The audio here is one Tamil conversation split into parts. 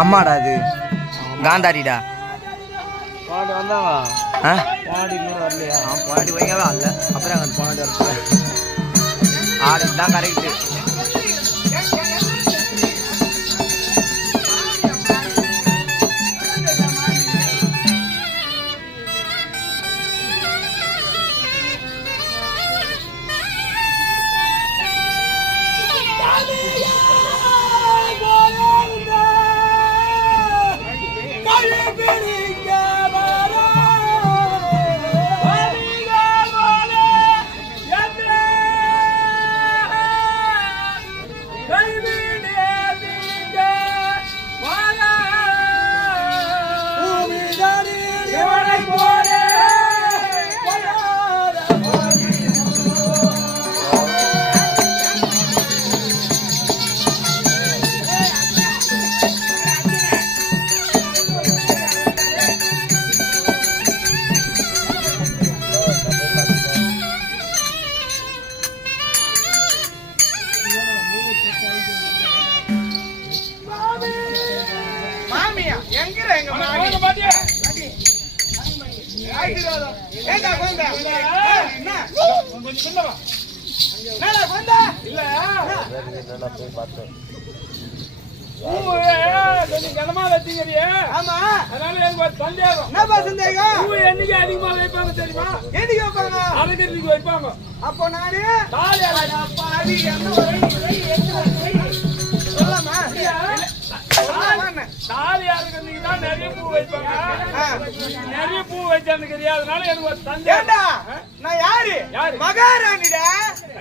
அம்மாடா அது காந்தாரிடா. பாடி வந்தாங்க பாடி இன்னும் வரலையா? பாடி வைக்கவே அல்ல. அப்புறம் அங்கே பாடி வர ஆடுதான் கரெக்டு. அப்போ நானு நிறைய பூ வைப்பாங்க. நிறைய பூ வச்சு அதனால எனக்கு ஒரு சந்தேகம். நான் யாரு? மகாராணிடா.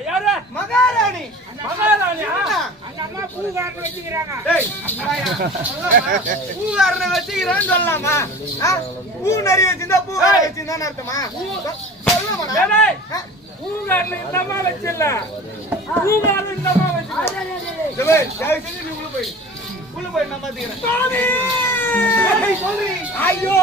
யாரு? மகாராணி. மகாராணியா? அந்த அம்மா பூகாரனை வச்சுக்கிறாங்க. பூகாரனை வச்சுக்கிறான்னு சொல்லலாமா? பூ நிறைய வச்சிருந்தா பூகாரன் வச்சிருந்தான்னு அர்த்தமா? சொல்லுமா? பூகாரனை இந்த அம்மா வச்சிடல. பூகாரன் இந்த அம்மா வச்சு உள்ள போய் உள்ள போய் நான் பாத்துக்கிறேன். ஐயோ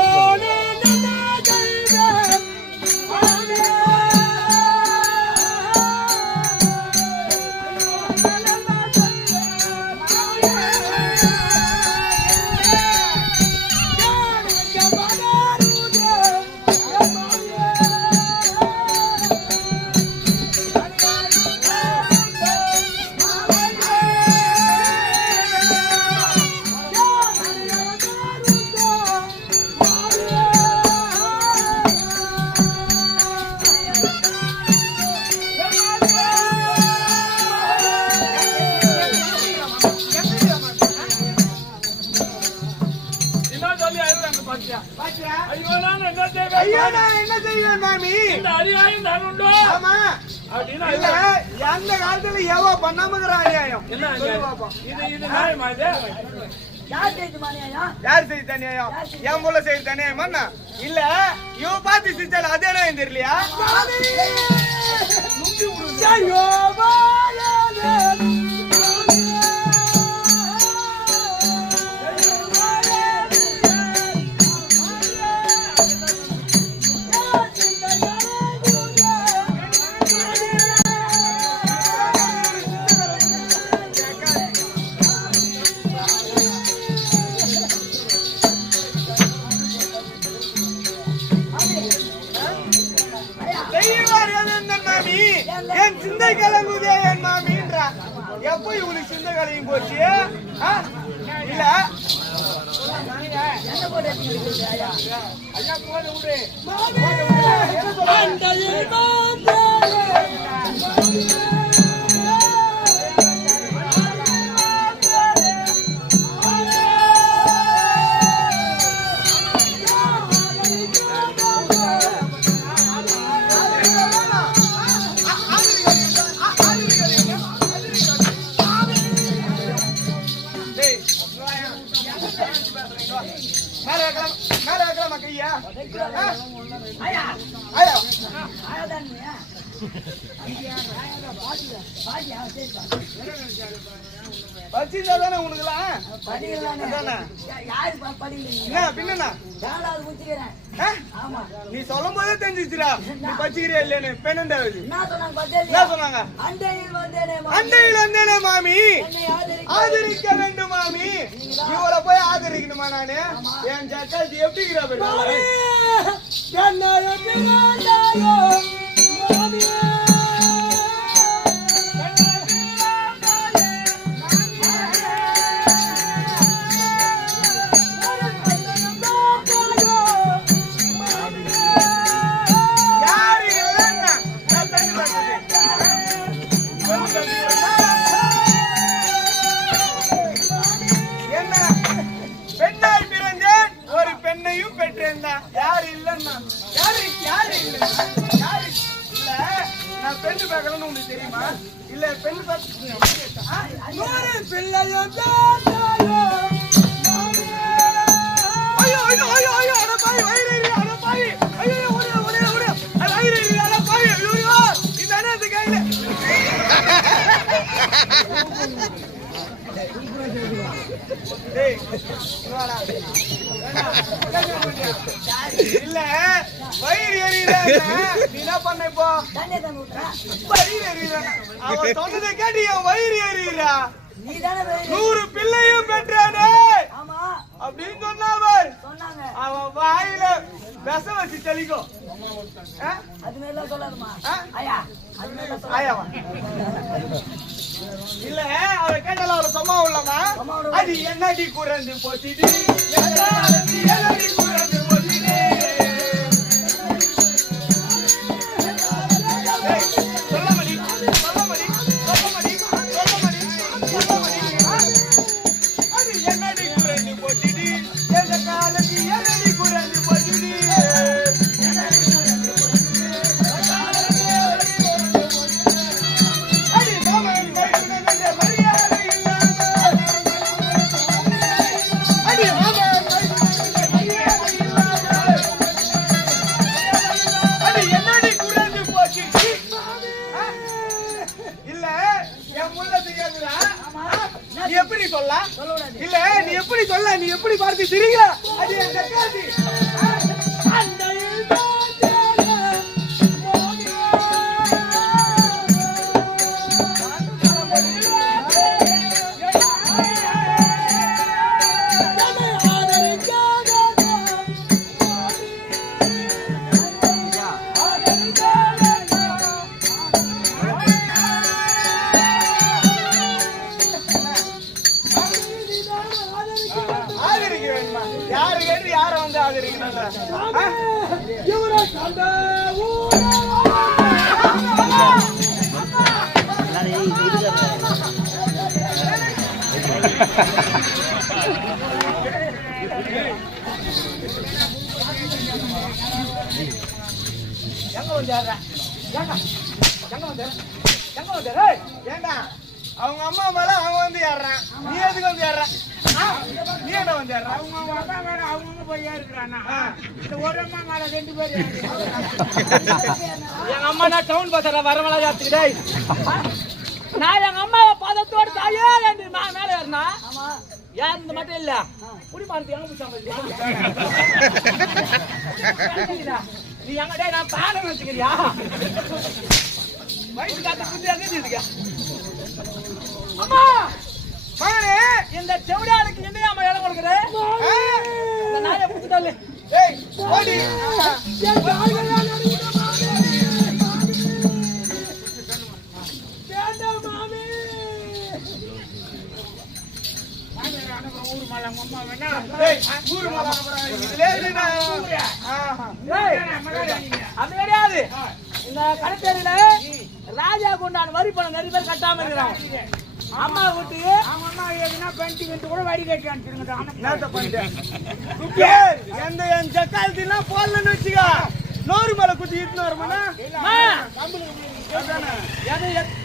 எந்த காலத்துல எவோ பண்ணாம அநியாயம். யார் செய்து அநியாயம்? என் மூல செய்து அநியாயமா? இல்ல இவ பாத்து சிச்சால அதே அநியாயம் தெரியலையா? என் சிந்தை கலங்குதே என் மாமின்றா. எப்போ இவனுக்கு சிந்தை கலங்கி போச்சு? இல்ல படிச்சிருந்தாதானே உனக்குலாம் பின்னா நீ சொல்லும் போதே தெரிஞ்சிச்சுடா நீ பச்சிக்கிறியா இல்லையானு பெண்ணண்டாவது என்ன சொன்னாங்க அண்டையில் வந்தேனே மாமி ஆதரிக்க வேண்டும் மாமி இவளை போய் ஆதரிக்கணுமா நானு என் சக்காத்தி எப்படிங்கிறா போய் பெண்ணு பார்க்கலன்னு உங்களுக்கு தெரியுமா? இல்ல பெண்ணு இல்ல வயிறு எறிகிற நீ என்ன பண்ண இப்போ வயிறு எறிகிற அவ சொன்னதை கேட்டு என் வயிறு எறிகிறா 100 பிள்ளையும் பெற்றானே அப்படின்னு சொன்னாவர் அவன் வாயில விஷ வச்சு தெளிக்கும் இல்ல அவ கேட்டால அவளை சும்மா உள்ளமா அது என்னடி குறைந்து போச்சுடி என்னடி குறைந்து போச்சுடி சொல்லமடி சொல்லமடி சொல்லமடி சொல்லமடி சொல்லமடி அது என்னடி குறைந்து போச்சுடி எந்த காலத்தி என்னடி குறைந்து போச்சுடி இல்ல நீ எப்படி சொல்ல நீ எப்படி பார்த்து சிரிக்கிறா அது என் சக்காத்தி யாரு கேட்டு யார வந்து ஆதரிக்கணும் எங்க வந்து ஏண்டா அவங்க அம்மா மேல அவங்க வந்து ஏறான் நீ எதுக்கு வந்து ஏறான் நீ என்ன வந்து ஏறான் அவங்க அம்மா மேல அவங்க போய் ஏறுறானா இந்த ஒரு அம்மா மேல 2 பேர் எங்க அம்மா நான் டவுன் பஸ்ல வரமலா யாத்துக்கிட்டே நான் எங்க அம்மாவை பாதத்தோட தாயே என்று நான் மேல ஏறனா ஆமா யார் இந்த மட்டும் இல்ல புடி மார்த்தி எங்க புடிச்சாங்க நீ எங்க டேய் நான் பாடம் வச்சுக்கிறியா வயித்து காத்த புத்தி அங்க இருக்கா அம்மா மகனே இந்த செவடாளுக்கு என்ன அம்மா இடம் கொடுக்குற இந்த நாயை புடிச்சிட்டாலே ஏய் ஓடி என் கால்களெல்லாம் நடுவுல மாமே வேண்டாம் மாமே ஊர் மால அம்மா வேணா ஏய் ஊர் மால இதுல ஏறினா ஏய் அது கிடையாது இந்த கடத்தேரியில ராஜா கொண்டான் வரி பணம் நிறைய பேர் கட்டாம இருக்கிறாங்க அம்மா வீட்டு அவங்க அம்மா ஏதுனா பெண்டி வந்து கூட வரி கட்டி அனுப்பிச்சிருங்க எந்த என் ஜக்காலத்திலாம் போடலன்னு வச்சுக்கா நோறு மேல குத்தி இட்டுன்னு வருமானா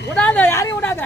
விடாத யாரையும் விடாத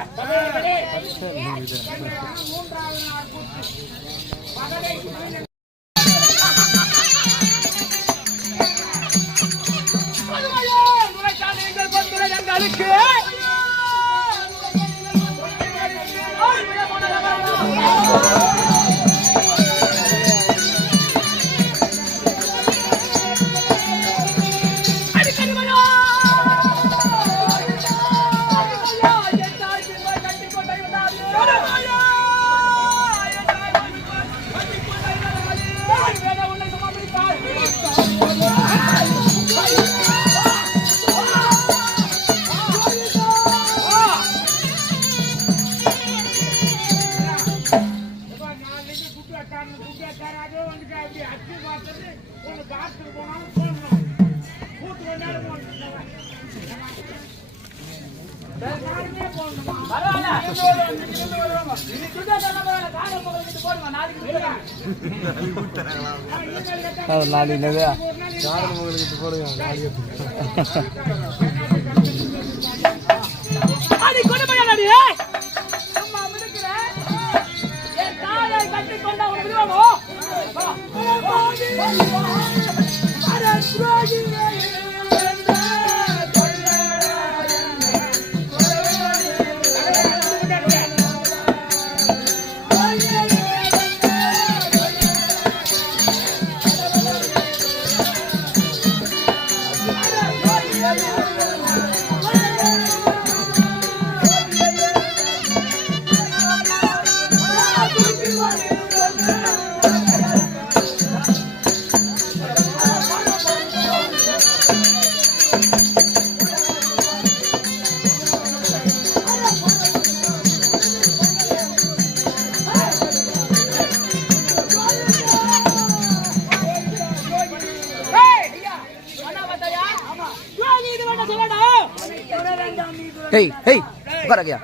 Hey, hey, buka lagi ya.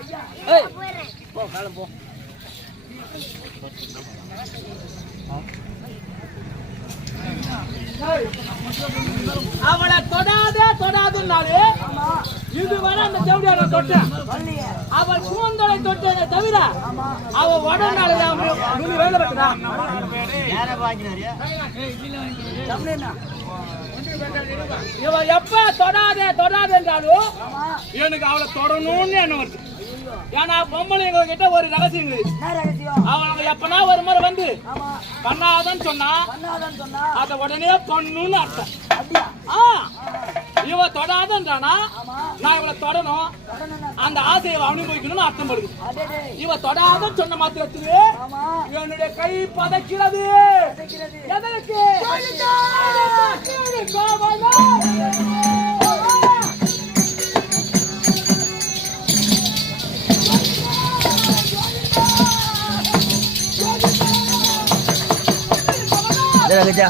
Hey, அவளை தொடாதுன்னாலே இதுவரை அந்த தேவடியாரை தொட்டேன். அவள் கூந்தலை தொட்டதை தவிர அவ உடனால வேலை பார்த்தா இவ எப்ப தொடாதே என்றாலும் எனக்கு அவளை தொடணும்னு என்ன வருது. ஏன்னா பொம்பளைங்க கிட்ட ஒரு ரகசியம் அவங்க எப்பனா ஒரு முறை வந்து பண்ணாதன்னு சொன்னா அத உடனே பண்ணுன்னு அர்த்தம். இவ தொடாதன்றானா நான் இவளை தொடணும் அந்த ஆசையை அனுபவிக்கணும்னு அர்த்தம் படுது. இவ தொடாதன்னு சொன்ன மாத்திரத்துக்கு என்னுடைய கை பதைக்கிறது. எதற்கு kerja.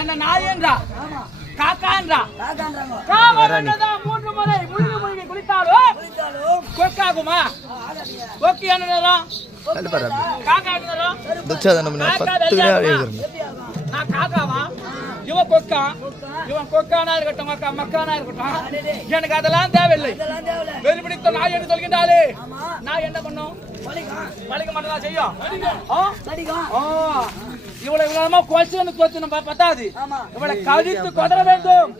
என்ன நாயன்றா காக்கான்றா மூன்று முறை முழுகி குளித்தாலும் கொக்காகுமா? கொக்கி என்ன காக்கா நான் காக்காவா? இவன் கொக்கானா இருக்கட்டும் மக்கானா இருக்கட்டும் எனக்கு அதெல்லாம் தேவையில்லை. வெறுபிடித்த நாய் என்று சொல்கின்றாலே நான் என்ன பண்ணும்? பழிக்க மட்டும் செய்யும். இவளை இவ்வளவு கொஸ்டின் பத்தாது. இவளை கழித்து கொதற வேண்டும்.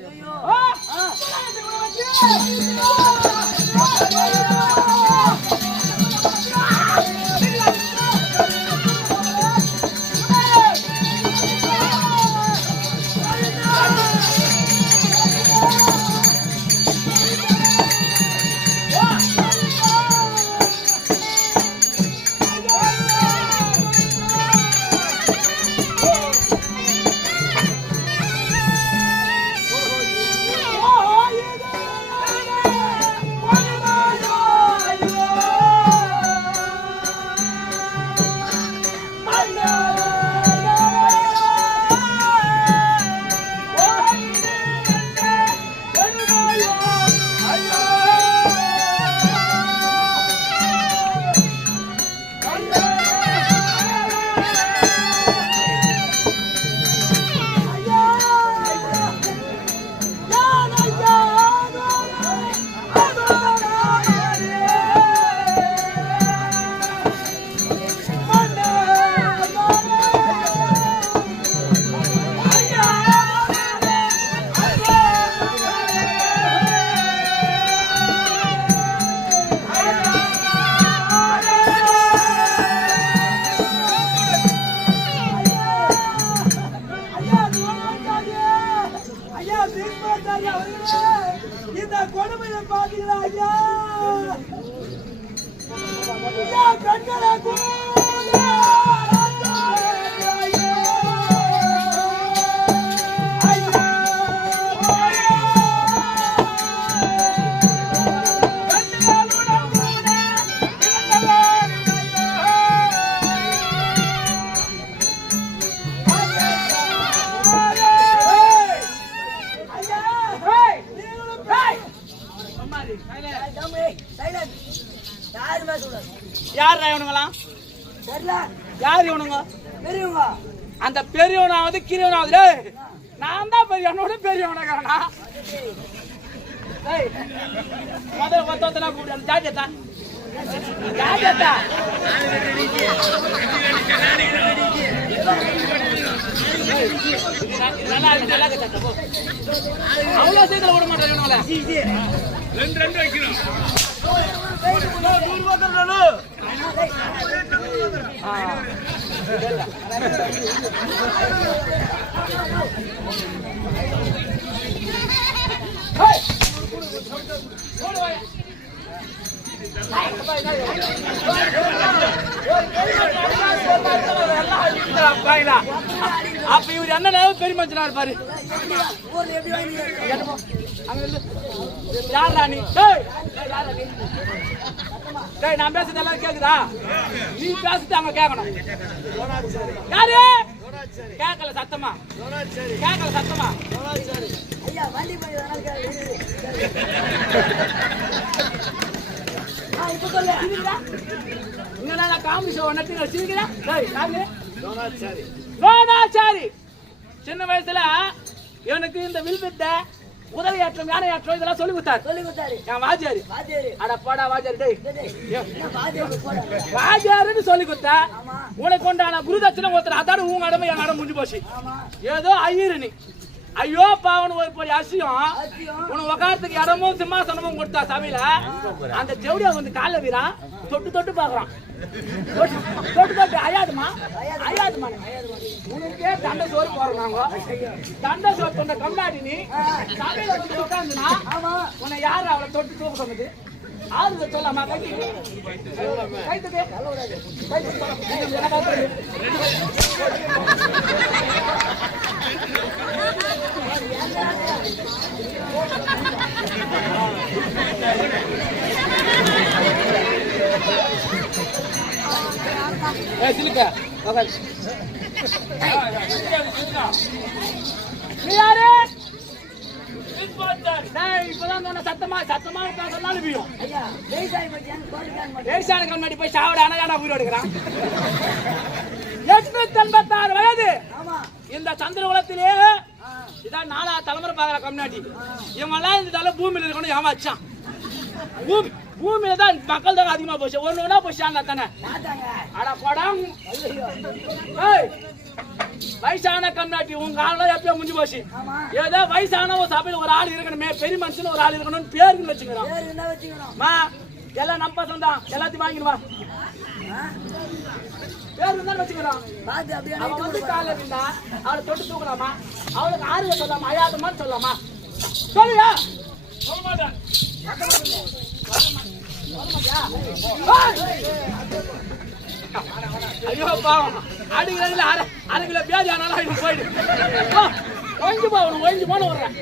யாரா இவனுங்களாம்? யார் இவனுங்க? அந்த பெரியவனாவது கிரியவனாவது நான் தான் பெரியவனோட பெரியவனக்காரனா? முதல்ல ஒருத்தனா கூப்பிடு. ஜாஜத்தா ஜாஜத்தா அவ்வளோ சீக்கிரம் விட மாட்டேன். ரெண்டு வைக்கணும். அப்ப இவர் என்ன பெரிய மனுஷனா இருப்பாரு. யாரா நீ? நான் பேசுறது எல்லாரும் கேக்குதா? நீ பேசுறது அவங்க கேட்கணும். யாரு கேட்கல சத்தமா? கேட்கல சத்தமா? காமெடி ஷோ சின்ன வயசுல இவனுக்கு இந்த வில்வித்த உதவி ஏற்றம் யானை ஏற்றம் இதெல்லாம் சொல்லி கொடுத்தாரு. என் வாஜியாரு. அட போடா வாஜியாரு. வாஜியாருன்னு சொல்லி கொடுத்தா உனக்கு கொண்டான குருதட்சணை ஒருத்தர் அதாடு உங்க இடமே என் இடம் முடிஞ்சு போச்சு. ஏதோ ஐயரு நீ ஐயோ பாவனு போய் அசியம் உனக்கு உக்காரத்துக்கு இடமும் சிம்மாசனமும் கொடுத்தா சபையில அந்த ஜவுடியா வந்து கால வீரா தொட்டு தொட்டு பாக்குறான். தொட்டு தொட்டு அயாதுமா அயாதுமா உனக்கே தண்டை சோறு போடுறாங்க. தண்டை சோறு தொண்ட கம்னாடி நீ சபையில வந்து உட்காந்துனா உன்னை யாரு அவளை தொட்டு தூக்க சொன்னது? ஆறு சொல்லாமா? கைத்துக்கு சிலுக்கா யாரு இப்பதான் சத்தமா சத்தமா சொன்னாலும் முன்னாடி போய் சாவட அனகாடா உயிர் எடுக்கிறான். 886 வயது இந்த சந்திர குலத்திலே இதான் 4வது தலைமுறை பாக்குற கம்னாடி. இவங்க எல்லாம் இந்த பூமியில இருக்கணும் ஏமாச்சான். பூமியில தான் மக்கள் தான் அதிகமா போச்சு. ஒண்ணு போய் சாங்க தானே. அட படம் வயசான கம்னாட்டி உங்க ஆள எப்பயும் முடிஞ்சு போச்சு. ஏதோ வயசான ஒரு சபையில ஒரு ஆள் இருக்கணுமே, பெரிய மனுஷன் ஒரு ஆள் இருக்கணும்னு பேருக்கு வச்சுக்கிறோம். எல்லாம் நம்ம சொந்தம் எல்லாத்தையும் வாங்கிடுவா பேர் இருந்தா வச்சுக்கிறோம். கால இருந்தா அவளை தொட்டு தூக்கலாமா? அவளுக்கு ஆறுல சொல்லாமா? அயாதமான்னு சொல்லாமா? சொல்லியா? சொல்ல மாட்டேன். ஐயோ பாவம் அடிக்கிறதுல அரை கிலோ பேதி ஆனாலும் போயிடு ஒழிஞ்சு போகணும். ஒழிஞ்சு போன விடுறேன்.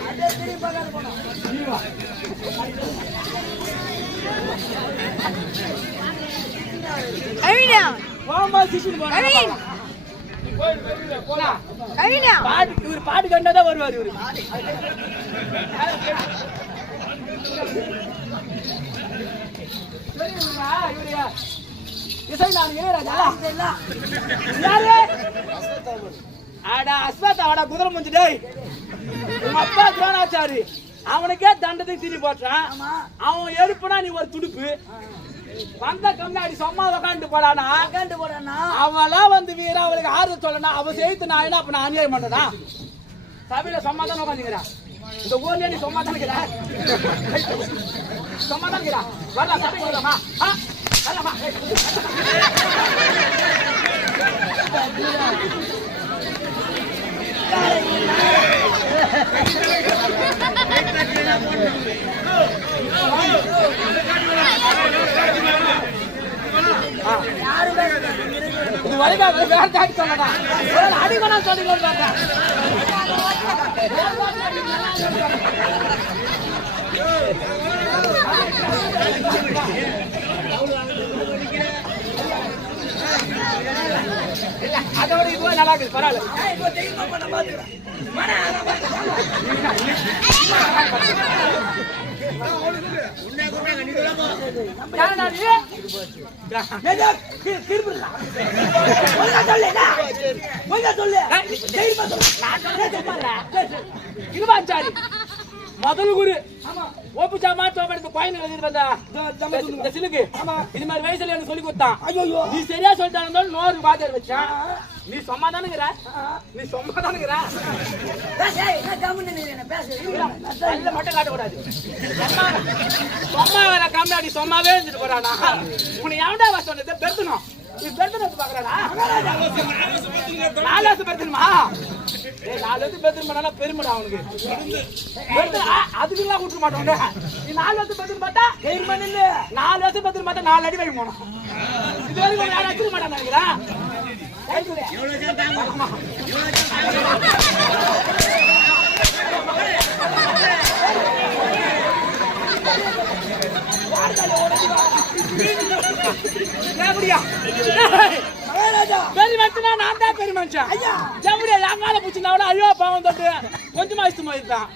பாட்டு கண்டாதான் வருவார் இவரு. குதிரை முடிஞ்சுடே உங்க அப்பா துரோணாச்சாரி அவனுக்கே தண்டத்துக்கு திரும்பி போட்டான். அவன் எடுப்புனா நீ ஒரு துடுப்பு வந்த கம்னாடி சும்மா உக்காண்டு போடானா அவெல்லாம் வந்து வீரா அவளுக்கு ஆறுதல் சொல்லனா அவ செய்து நான் என்ன அப்ப நான் அநியாயம் பண்ணனா? சபையில சும்மா தான் உட்காந்துக்கிறா. இந்த ஊர்ல நீ சும்மா தான் இருக்கிற சும்மா தான் இருக்கிறா. வரலாம் சபைக்கு வரலாமா? வரலாமா? இது வரைக்கும் வேற தாட்டி சொன்னா அடிக்கணா சொல்லி அதோட இது நல்லா இருக்கு. பரவாயில்ல. யாரடா நீ? இருபாச்சாரி முதல் குரு ஓப்பு சாமா சோபடுத்து கோயில் எழுதிட்டு வந்தா இந்த சிலுக்கு இது மாதிரி வயசுல எனக்கு சொல்லி கொடுத்தான். நீ சரியா சொல்லிட்டாலும் நோரு பாத்தியார் வச்சான். நீ சொம்மாதானுங்கிற மட்டும் காட்டக்கூடாது. சொம்மா வேற கம்மியாடி சொம்மாவே இருந்துட்டு போறானா? உன்னை எவன்டா சொன்னது பெருத்தணும்? நீ பெருத்தணும் பாக்குறாடா? 4 வருஷம் பெருத்தணுமா? 4 வருஷம் பெருத்தணுமா பெருமைடா அவனுக்கு. அதுக்கெல்லாம் விட்டுற மாட்டோம். நீ 4 வருஷம் பெருத்தணும் பார்த்தா 4 வருஷம் பெருத்தணும் பார்த்தா 4 அடி வைக்க போனோம். இது வரைக்கும் யாரும் வச்சுக்க மாட்டான் நினைக்கிறேன். பெருமனுஷனா நான் தான் பெருமனுஷன். எப்படியா எங்கால பூச்சிருந்தா ஐயோ பாவம் தொட்டு கொஞ்சமா இஷ்டமா இருக்கான்.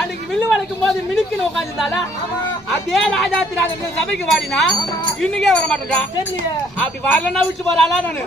அன்னைக்கு வில்லு வளைக்கும் போது மினுக்குன்னு உட்காந்துருந்தால அதே ராஜாத்திராஜ சபைக்கு வாடினா இன்னைக்கே வர மாட்டேன்டா. அப்படி வரலன்னா விட்டு போறாளா நானு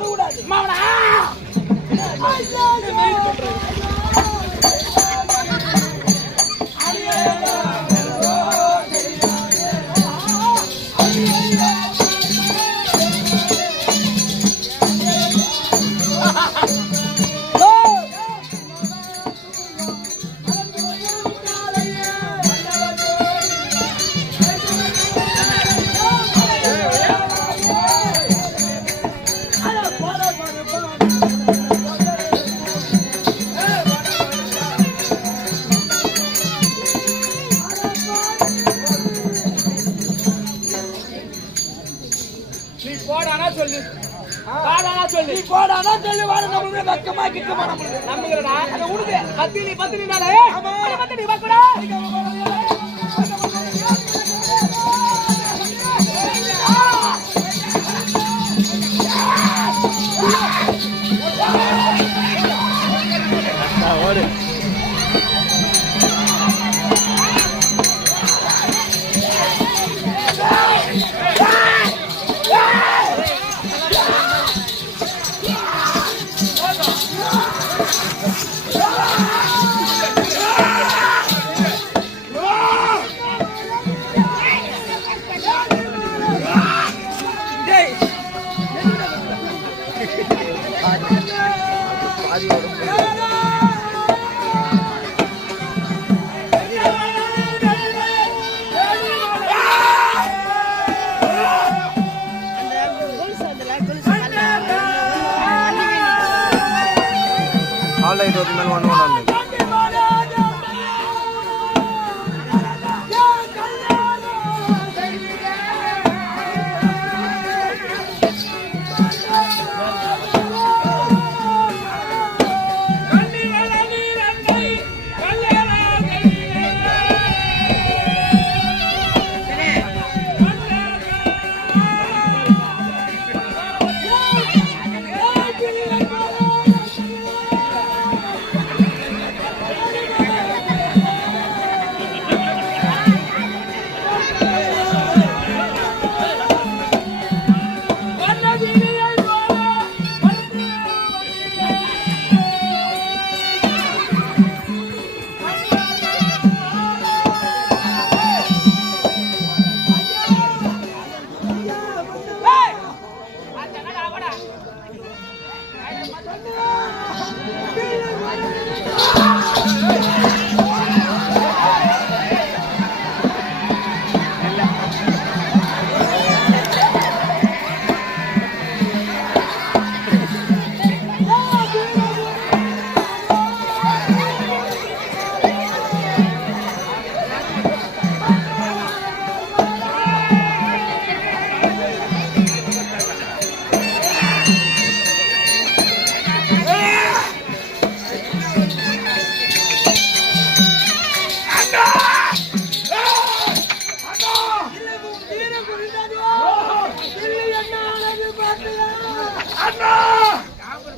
அண்ணா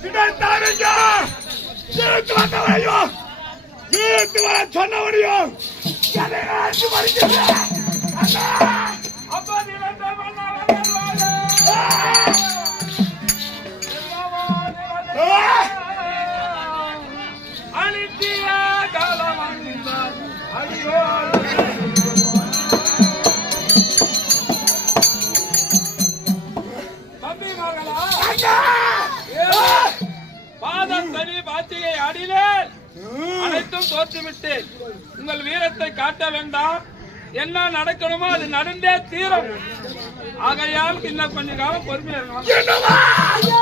பின்னாடி தலைமைங்க இழுத்து வந்தவனையும் இழுத்து வர சொன்னவனையும் என்னை அடிச்சு மறிக்கிறேன். அண்ணா அப்பா நீ வந்த மன்னா அழித்திய காலம் ஐயோ பாதம் தனி பாத்தியை அடிலேன் அனைத்தும் தோற்றுவிட்டேன். உங்கள் வீரத்தை காட்ட வேண்டாம். என்ன நடக்கணுமோ அது நடந்தே தீரும். ஆகையால் இன்னும் கொஞ்ச காலம் பொறுமையா இருக்கணும்.